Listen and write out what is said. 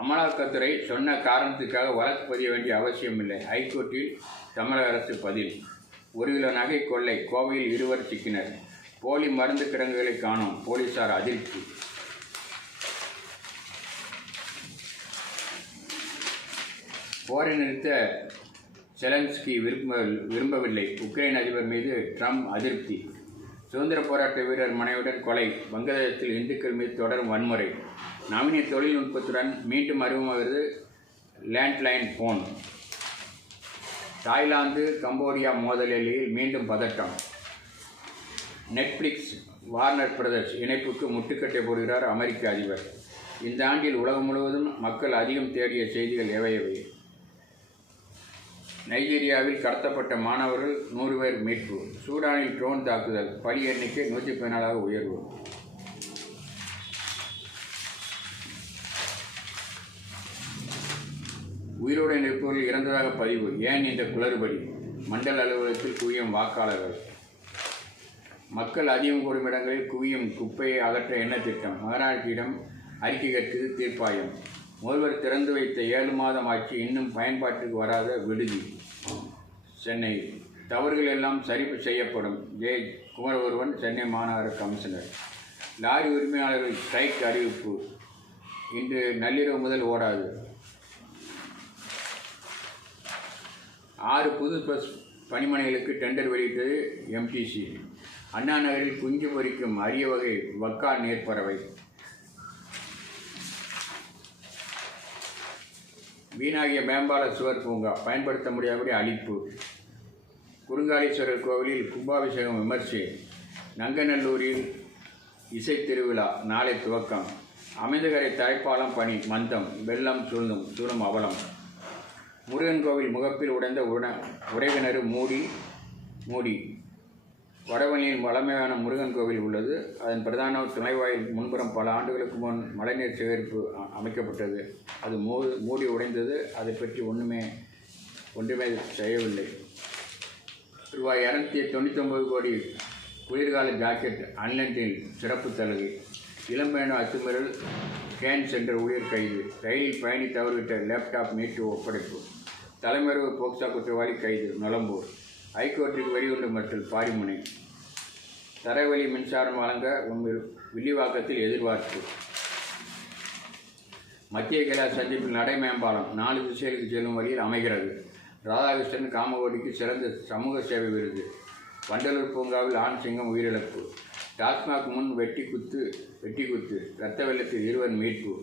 அமலாக்கத்துறை சொன்ன காரணத்துக்காக வழக்கு பதிய வேண்டிய அவசியமில்லை. ஹைகோர்ட்டில் தமிழக அரசு பதில். 1 கிலோ நகை கொள்ளை, கோவையில் 2 சிக்கினர். போலி மருந்து கிடங்குகளை காணோம், போலீசார் அதிர்ச்சி. போரை நிறுத்த செலன்ஸ்கி விரும்பவில்லை. உக்ரைன் அதிபர் மீது ட்ரம்ப் அதிருப்தி. சுதந்திர போராட்ட வீரர் மனைவியுடன் கொலை. வங்கதேசத்தில் இந்துக்கள் மீது தொடரும் வன்முறை. நவீன தொழில்நுட்பத்துடன் மீண்டும் அறிமுகமாகிறது லேண்ட்லைன் போன். தாய்லாந்து கம்போடியா மோதல் எல்லையில் மீண்டும் பதட்டம். நெட்ஃப்ளிக்ஸ் வார்னர் பிரதர்ஸ் இணைப்புக்கு முட்டுக்கட்டை போடுகிறார் அமெரிக்க அதிபர். இந்த ஆண்டில் உலகம் முழுவதும் மக்கள் அதிகம் தேடிய செய்திகள் எவையவை? நைஜீரியாவில் கடத்தப்பட்ட மாணவர்கள் 100 பேர் மீட்பு. சூடானில் ட்ரோன் தாக்குதல், பலி எண்ணிக்கை 114ஆக உயர்வு. உயிருடன் இருப்பவர்கள் இறந்ததாக பதிவு. ஏன் இந்த குளறுபடி? மண்டல அலுவலகத்தில் குவியும் வாக்காளர்கள். மக்கள் அதிகம் கூடும் இடங்களில் குவியும் குப்பையை அகற்ற என்ன திட்டம்? மகராட்சியிடம் அறிக்கை கேட்டது தீர்ப்பாயம். முதல்வர் திறந்து வைத்த 7 மாதம் ஆட்சி, இன்னும் பயன்பாட்டுக்கு வராத விடுதி. சென்னை தவறுகள் எல்லாம் சரி செய்யப்படும். ஜே. குமரகுருவன், சென்னை மாநகர கமிஷனர். லாரி உரிமையாளர்கள் ஸ்ட்ரைக் அறிவிப்பு. இன்று நள்ளிரவு முதல் ஓடாது. 6 புது பஸ் பணிமனைகளுக்கு டெண்டர் வெளியிட்டது எம்டிசி. அண்ணா நகரில் குஞ்சு பொரிக்கும் அரிய வகை வக்கா நீர்ப்பறவை. வீணாகிய மேம்பால சுவர் பூங்கா பயன்படுத்த முடியாதபடி அழிப்பு. குறுங்காலீஸ்வரர் கோவிலில் கும்பாபிஷேகம் விமர்சை. நங்கநல்லூரில் இசை திருவிழா நாளை துவக்கம். அமைந்தகரை தரைப்பாலம் பணி மந்தம். வெள்ளம் சூழும் அவலம். முருகன் கோவில் முகப்பில் உடைந்த உறைவினர் மூடி. வடவழியில் வளமையான முருகன் கோவில் உள்ளது. அதன் பிரதான துணைவாயில் முன்புறம் பல ஆண்டுகளுக்கு முன் மழைநீர் சேகரிப்பு அமைக்கப்பட்டது. அது மூடி உடைந்தது. அதை பற்றி ஒன்றுமே செய்யவில்லை. ரூபாய் 299 கோடி குளிர்கால ஜாக்கெட் அன்லிமிட்டெட் சிறப்பு சலுகை. இளம்பெண் அத்துமீறல் ஸ்கேன் சென்டர் ஊழியர் கைது. ரயிலில் பயணி தவறுவிட்ட லேப்டாப் மீட்டு ஒப்படைப்பு. தலைமறைவு போக்சா குற்றவாளி கைது. நொலம்பூர் ஹைகோர்ட்டுக்கு வெடிகுண்டு மற்றல் பாரிமுனை. தரைவழி மின்சாரம் வழங்க வில்லிவாக்கத்தில் எதிர்பார்ப்பு. மத்திய கைலாஷ் சந்திப்பில் நடை மேம்பாலம் 4 திசைகளுக்கு செல்லும் வழியில் அமைகிறது. ராதாகிருஷ்ணன் காமகோடிக்கு சிறந்த சமூக சேவை விருது. வண்டலூர் பூங்காவில் ஆண் சிங்கம் உயிரிழப்பு. டாஸ்மாக் முன் வெட்டி குத்து இரத்த வெள்ளத்தில் 20 மீட்பு.